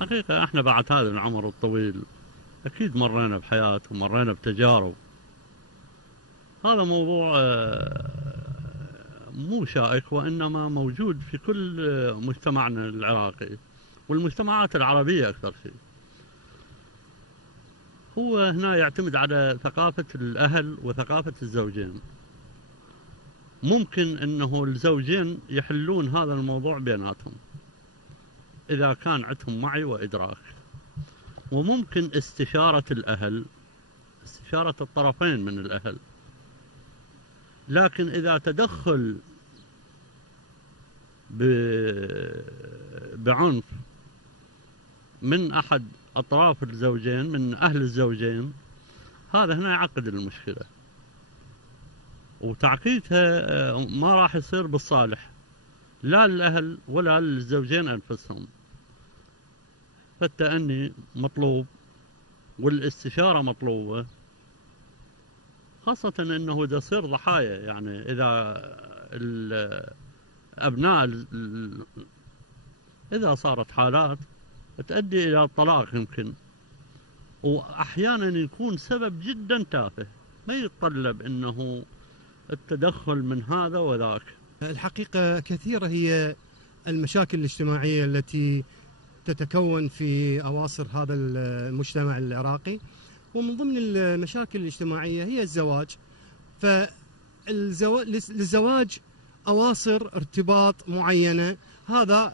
حقيقة احنا بعد هذا العمر الطويل اكيد مرينا بحياة ومرينا بتجارب. هذا موضوع مو شائك، وانما موجود في كل مجتمعنا العراقي والمجتمعات العربية اكثر شيء. هو هنا يعتمد على ثقافة الاهل وثقافة الزوجين. ممكن انه الزوجين يحلون هذا الموضوع بيناتهم اذا كان عندهم وعي وادراك، وممكن استشارة الأهل، استشارة الطرفين من الأهل. لكن إذا تدخل بعنف من أحد أطراف الزوجين، من أهل الزوجين، هذا هنا يعقد المشكلة، وتعقيدها ما راح يصير بالصالح لا للأهل ولا للزوجين أنفسهم. فالتأني مطلوب والاستشارة مطلوبة، خاصة أنه إذا يصير ضحايا، يعني إذا الأبناء إذا صارت حالات تؤدي إلى الطلاق يمكن، وأحيانا يكون سبب جدا تافه ما يتطلب أنه التدخل من هذا وذاك. الحقيقة كثيرة هي المشاكل الاجتماعية التي تتكون في أواصر هذا المجتمع العراقي، ومن ضمن المشاكل الاجتماعية هي الزواج. فالزواج أواصر ارتباط معينة، هذا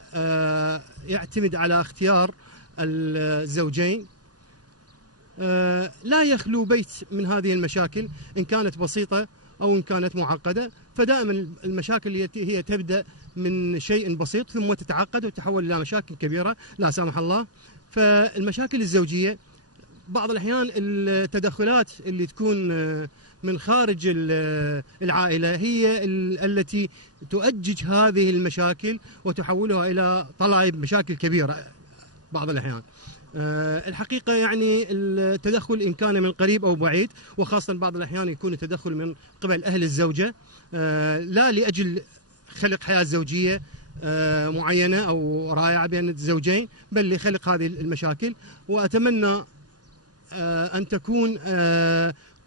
يعتمد على اختيار الزوجين. لا يخلو بيت من هذه المشاكل إن كانت بسيطة أو إن كانت معقدة. فدائما المشاكل هي تبدأ من شيء بسيط ثم تتعقد وتتحول إلى مشاكل كبيرة لا سامح الله. فالمشاكل الزوجية بعض الأحيان التدخلات اللي تكون من خارج العائلة هي التي تؤجج هذه المشاكل وتحولها إلى طلائب مشاكل كبيرة بعض الأحيان. الحقيقة يعني التدخل إن كان من قريب أو بعيد، وخاصة بعض الأحيان يكون التدخل من قبل أهل الزوجة، لا لأجل خلق حياة زوجية معينة أو رائعة بين الزوجين، بل لخلق هذه المشاكل. وأتمنى أن تكون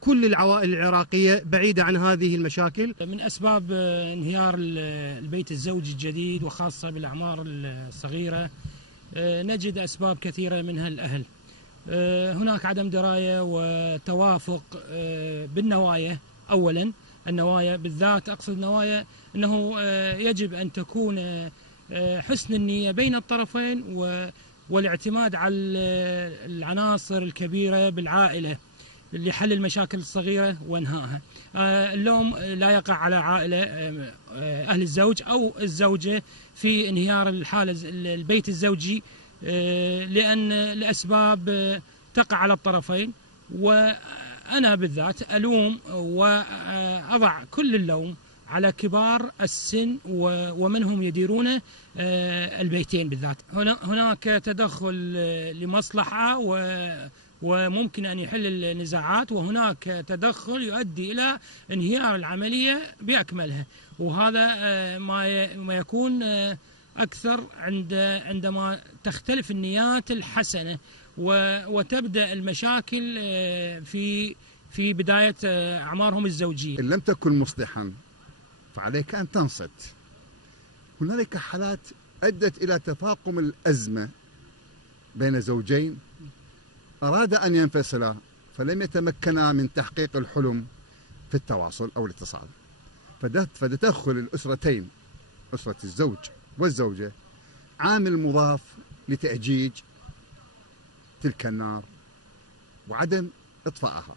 كل العوائل العراقية بعيدة عن هذه المشاكل. من أسباب انهيار البيت الزوجي الجديد وخاصة بالأعمار الصغيرة نجد أسباب كثيرة منها الأهل. هناك عدم دراية وتوافق بالنوايا. أولا النوايا بالذات، أقصد النوايا أنه يجب أن تكون حسن النية بين الطرفين والاعتماد على العناصر الكبيرة بالعائلة لحل المشاكل الصغيرة وانهائها. اللوم لا يقع على عائلة أهل الزوج أو الزوجة في انهيار الحالة البيت الزوجي، لأن الأسباب تقع على الطرفين. وأنا بالذات ألوم وأضع كل اللوم على كبار السن ومن هم يديرون البيتين بالذات. هناك تدخل لمصلحة وممكن أن يحل النزاعات، وهناك تدخل يؤدي إلى انهيار العملية بأكملها. وهذا ما يكون أكثر عندما تختلف النيات الحسنة وتبدأ المشاكل في بداية أعمارهم الزوجية. إن لم تكن مصلحا فعليك أن تنصت. هنالك حالات أدت إلى تفاقم الأزمة بين زوجين أرادا أن ينفصلا فلم يتمكنا من تحقيق الحلم في التواصل أو الاتصال، فتدخل الأسرتين، أسرة الزوج والزوجة، عامل مضاف لتأجيج تلك النار وعدم إطفائها.